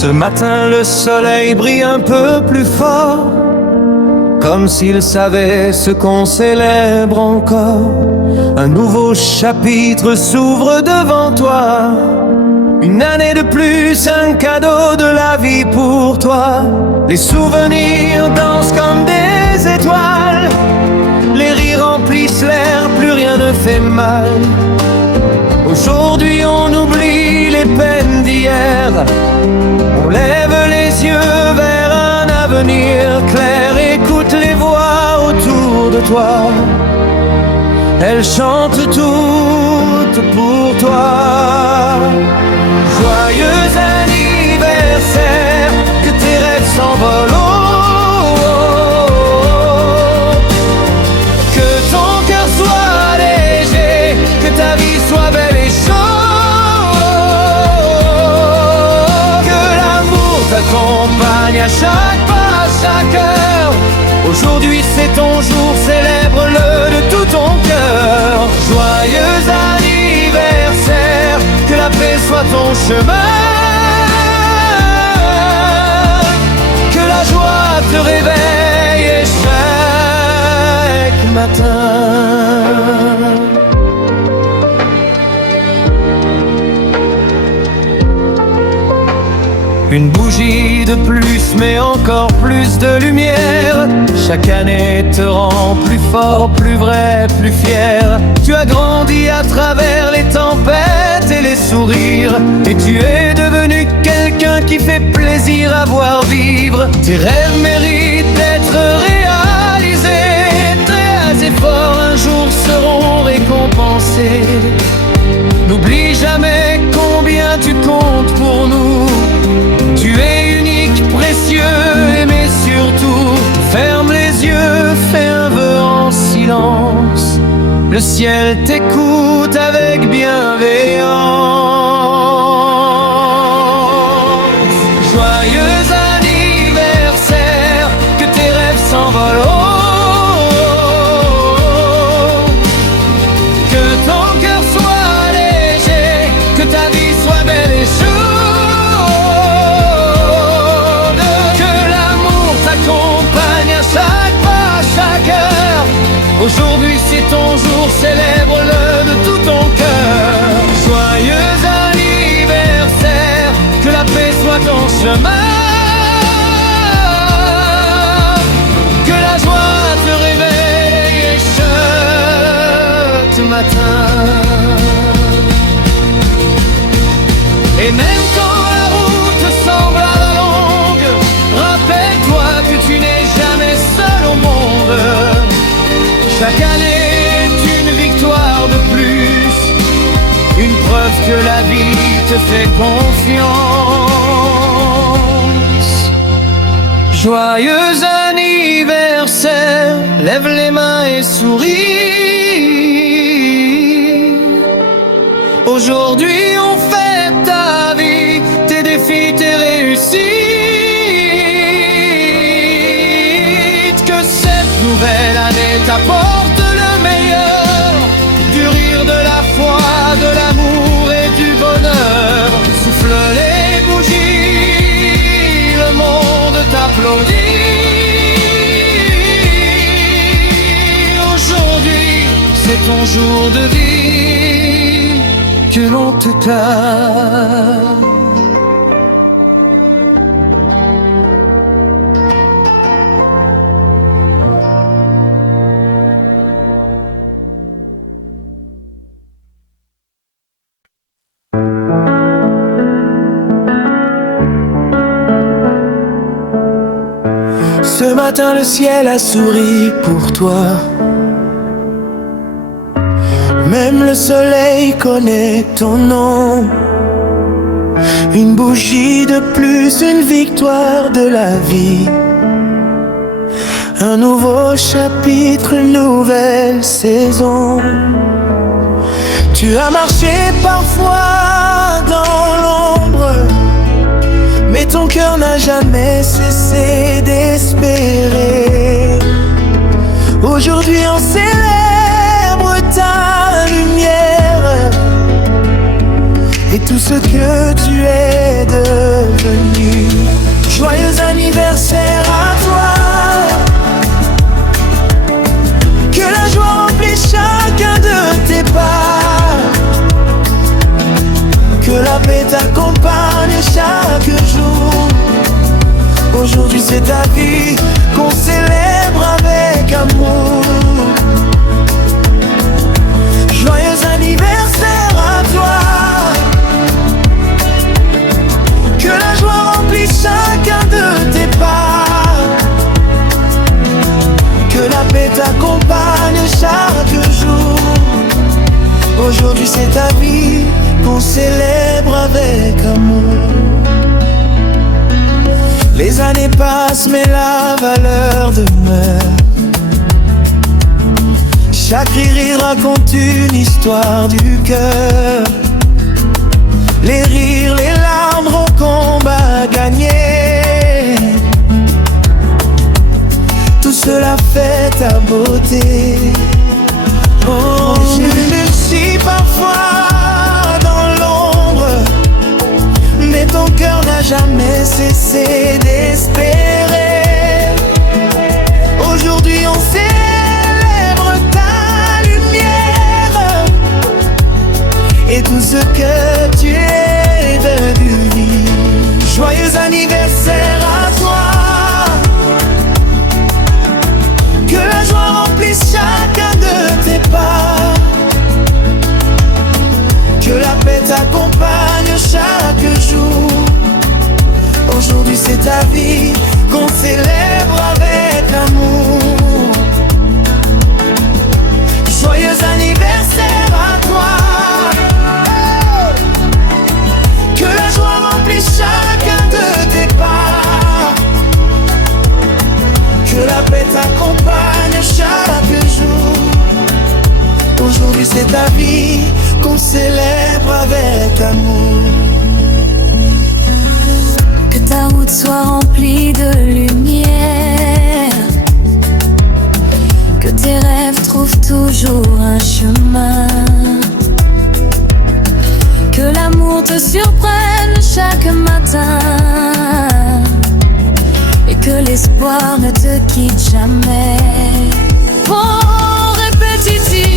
Ce matin le soleil brille un peu plus fort, comme s'il savait ce qu'on célèbre encore. Un nouveau chapitre s'ouvre devant toi, une année de plus, un cadeau de la vie pour toi. Les souvenirs dansent comme des étoiles, les rires remplissent l'air, plus rien ne fait mal. Aujourd'hui on oublie les peines d'hier, on lève les yeux vers un avenir clair. Écoute les voix autour de toi, elles chantent toutes pour toi. Joyeux anniversaire, que tes rêves s'envolent. Que ton cœur soit léger, que ta vie soit belle et chaude. Que l'amour t'accompagne à chaque pas, à chaque heure. Aujourd'hui c'est ton jour, célèbre-le de tout ton cœur. Joyeux anniversaire, que la paix soit ton chemin, que la joie te réveille chaque matin. Une bougie de plus, mais encore plus de lumière. Chaque année te rend plus fort, plus vrai, plus fier. Tu as grandi à travers les tempêtes et les sourires, et tu es devenu quelqu'un qui fait plaisir à voir vivre. Tes rêves méritent d'être réalisés. Tes efforts un jour seront récompensés. N'oublie jamais combien tu comptes pour nous. Tu es unique, précieux, aimé surtout. Ferme les yeux, fais un vœu en silence. Le ciel t'écoute avec bienveillance. Joyeux anniversaire, que tes rêves s'envolent. Que ton cœur soit léger, que ta vie soit belle et chaude. Aujourd'hui c'est ton jour, célèbre-le de tout ton cœur. Joyeux anniversaire, que la paix soit ton chemin, que la joie te réveille chaque matin. Et même quand la route semblera longue, rappelle-toi que tu n'es jamais seul au monde. Chaque année est une victoire de plus, une preuve que la vie te fait confiance. Joyeux anniversaire, lève les mains et souris. Aujourd'hui on fête ta vie, tes défis, tes réussites. Que cette nouvelle année t'apporte le meilleur, du rire, de la foi, de l'amour et du bonheur. Souffle les bougies, le monde t'applaudit. Aujourd'hui c'est ton jour de vie, que l'on te donne. Ce matin le ciel a souri pour toi. Même le soleil connaît ton nom. Une bougie de plus, une victoire de la vie. Un nouveau chapitre, une nouvelle saison. Tu as marché parfois dans l'ombre, mais ton cœur n'a jamais cessé d'espérer. Aujourd'hui on célèbre ta lumière, et tout ce que tu es devenu. Joyeux anniversaire à toi, que la joie remplisse chacun de tes pas, que la paix t'accompagne chaque jour. Aujourd'hui c'est ta vie qu'on célèbre avec amour. Joyeux anniversaire à toi, que la joie remplisse chacun de tes pas, que la paix t'accompagne chaque jour. Aujourd'hui c'est ta vie qu'on célèbre avec amour. Les années passent mais la valeur demeure. Chaque rire raconte une histoire du cœur. Les rires, les larmes au combat gagné. Tout cela fait ta beauté. Oh, je suis parfois dans l'ombre, mais ton cœur n'a jamais cessé d'espérer. Aujourd'hui on célèbre ta lumière et tout ce que tu es devenu. Joyeux anniversaire à toi, que la joie remplisse chacun de tes pas, que la paix t'accompagne chaque jour. Aujourd'hui c'est ta vie qu'on célèbre avec amour. Joyeux anniversaire à toi, que la joie remplisse chacun de tes pas, que la paix t'accompagne chaque jour. Aujourd'hui c'est ta vie qu'on célèbre avec amour. Que ta route soit remplie de lumière, que tes rêves trouvent toujours un chemin, que l'amour te surprenne chaque matin et que l'espoir ne te quitte jamais. Oh, répétitif,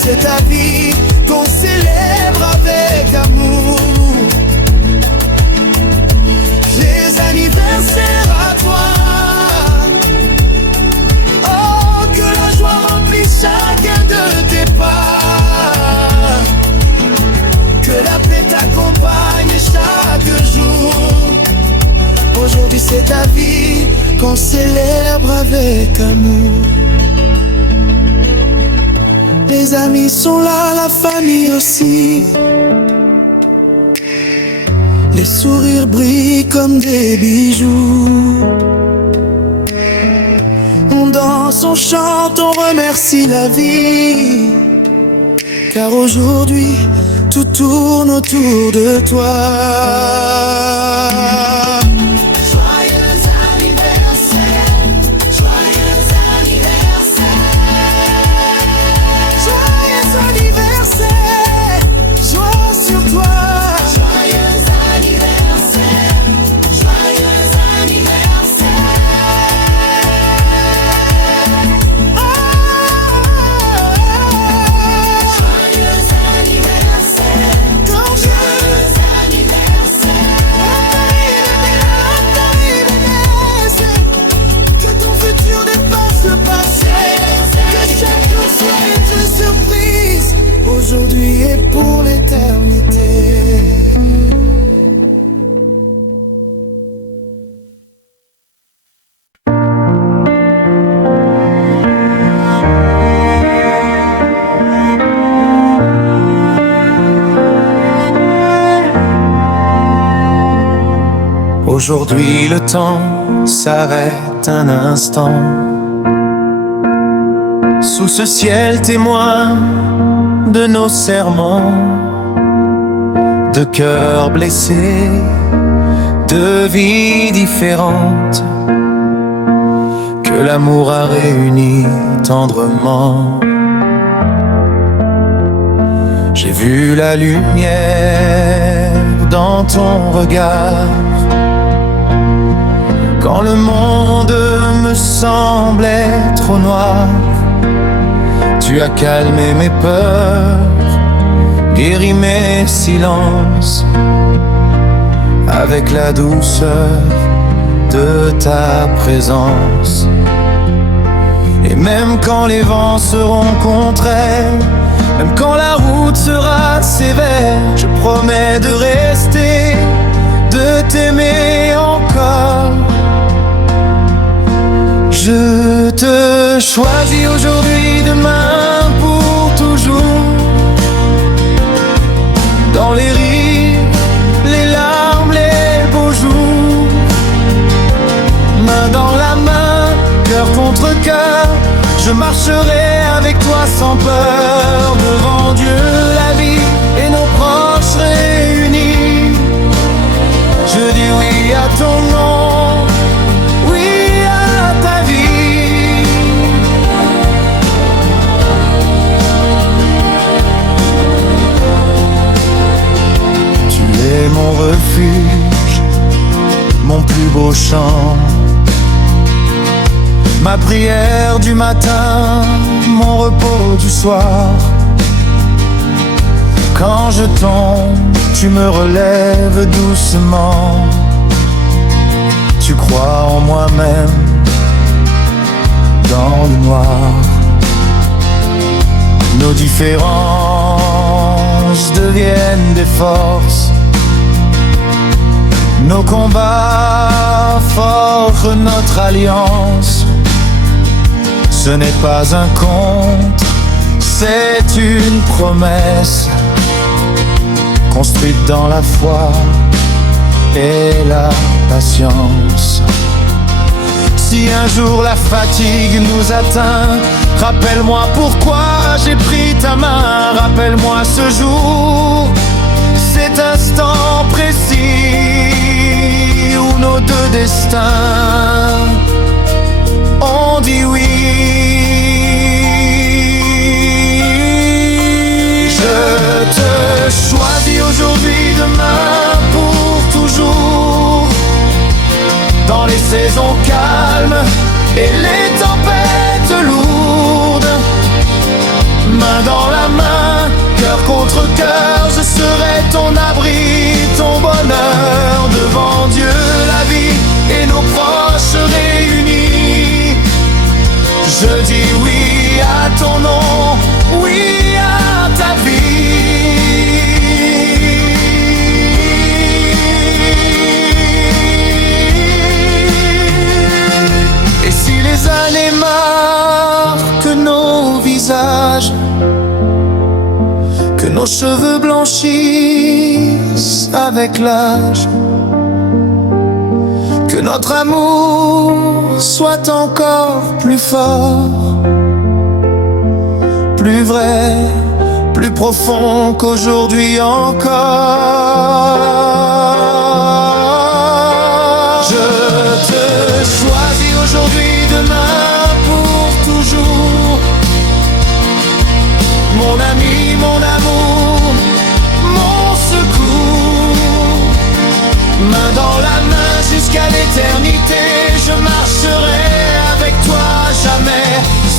c'est ta vie qu'on célèbre avec amour. Les anniversaires à toi, oh, que la joie remplisse chacun de tes pas, que la paix t'accompagne chaque jour. Aujourd'hui c'est ta vie qu'on célèbre avec amour. Les amis sont là, la famille aussi. Les sourires brillent comme des bijoux. On danse, on chante, on remercie la vie. Car aujourd'hui, tout tourne autour de toi. Aujourd'hui le temps s'arrête un instant. Sous ce ciel témoin de nos serments, de cœurs blessés, de vies différentes, que l'amour a réuni tendrement. J'ai vu la lumière dans ton regard, quand le monde me semblait trop noir. Tu as calmé mes peurs, guéri mes silences, avec la douceur de ta présence. Et même quand les vents seront contraires, même quand la route sera sévère, je promets de rester, de t'aimer encore. Je te choisis aujourd'hui, demain, pour toujours. Dans les rires, les larmes, les beaux jours, main dans la main, cœur contre cœur, je marcherai avec toi sans peur. Devant Dieu, la vie et nos proches réunis, je dis oui à ton nom, oui à ta vie. Tu es mon refuge, mon plus beau chant, ma prière du matin, mon repos du soir. Quand je tombe, tu me relèves doucement. Tu crois en moi-même dans le noir. Nos différences deviennent des forces. Nos combats forgent notre alliance. Ce n'est pas un conte, c'est une promesse, construite dans la foi et la patience. Si un jour la fatigue nous atteint, rappelle-moi pourquoi j'ai pris ta main. Rappelle-moi ce jour, cet instant précis où nos deux destins ont dit oui. Je te choisis aujourd'hui, demain, pour toujours. Dans les saisons calmes et les tempêtes lourdes, main dans la main, cœur contre cœur, je serai ton abri, ton bonheur. Devant Dieu, la vie et nos proches réunis, je dis oui à ton nom, oui à ta vie. Et si les années marquent nos visages, que nos cheveux blanchissent avec l'âge, que notre amour soit encore plus fort, plus vrai, plus profond qu'aujourd'hui encore. Je te choisis aujourd'hui, demain, pour toujours. Mon ami, mon amour, mon secours. Main dans la main jusqu'à l'éternité, je marcherai avec toi jamais.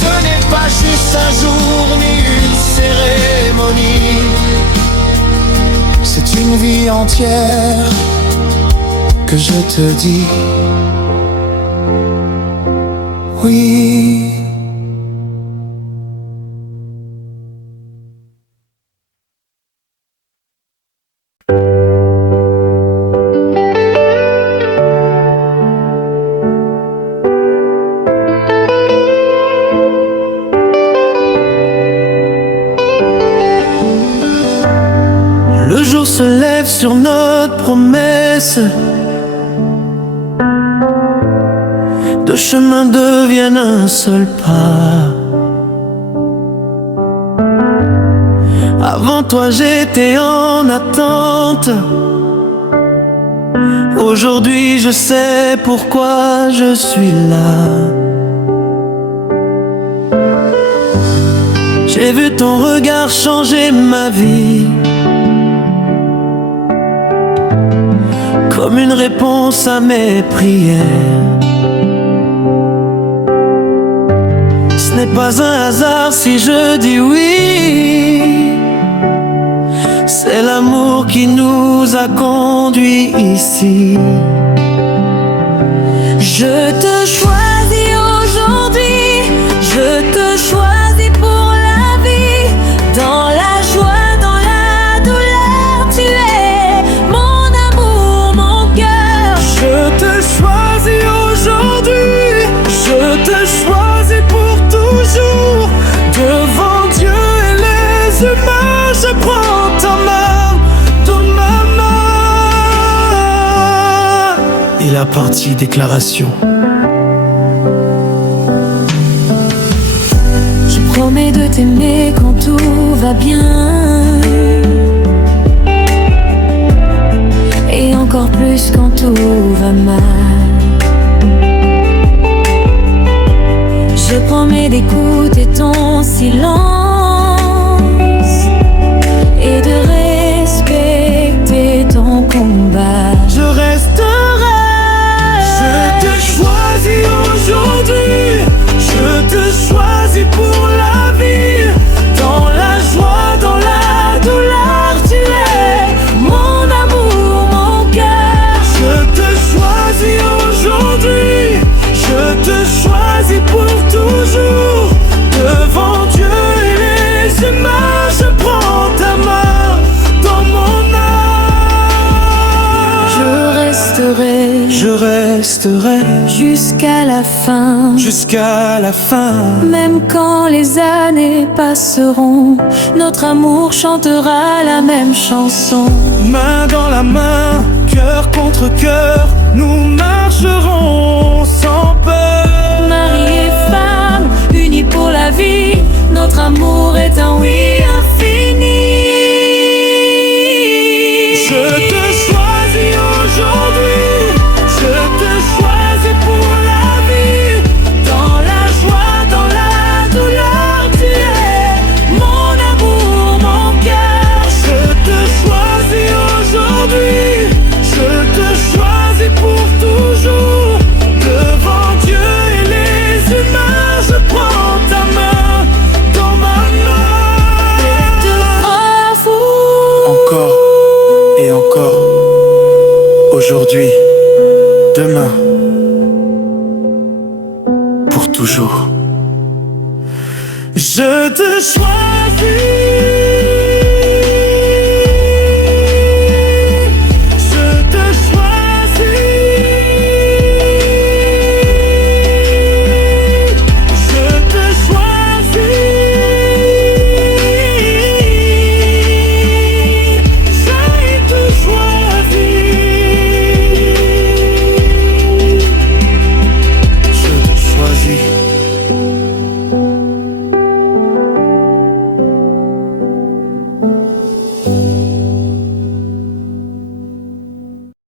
Ce n'est pas juste un jour ni une cérémonie, c'est une vie entière que je te dis oui. Le jour se lève sur notre promesse, nos chemins deviennent un seul pas. Avant toi j'étais en attente. Aujourd'hui je sais pourquoi je suis là. J'ai vu ton regard changer ma vie, comme une réponse à mes prières. Ce n'est pas un hasard si je dis oui, c'est l'amour qui nous a conduits ici. Je te choisis aujourd'hui, je te choisis pour la vie. Dans la joie, dans la douleur, tu es mon amour, mon cœur. Je te choisis aujourd'hui, je te choisis pour toujours. Devant Dieu et les humains, je prends ta main, dans ma main. Et la partie déclaration. Je promets de t'aimer quand tout va bien, et encore plus quand tout va mal. Je promets d'écouter ton silence et de respecter ton combat. Je resterai. Je te choisis aujourd'hui, je te choisis pour la vie. Dans la joie, dans la douleur, tu es Mon amour, mon cœur. Je te choisis aujourd'hui, je te choisis pour toujours. Devant Dieu et les humains, je prends ta main dans mon âme. Je resterai jusqu'à la fin. Jusqu'à la fin. Même quand les années passeront, notre amour chantera la même chanson. Main dans la main, cœur contre cœur, nous marcherons sans peur. Mari et femme, unis pour la vie, notre amour est un oui infini. Je te choisis aujourd'hui, je te choisis pour la vie. Dans la joie, dans la douleur, tu es mon amour, mon cœur. Je te choisis aujourd'hui, je te choisis pour toujours. Devant Dieu et les humains, je prends ta main dans ma main. Encore et encore, aujourd'hui, demain, pour toujours. Je te choisis.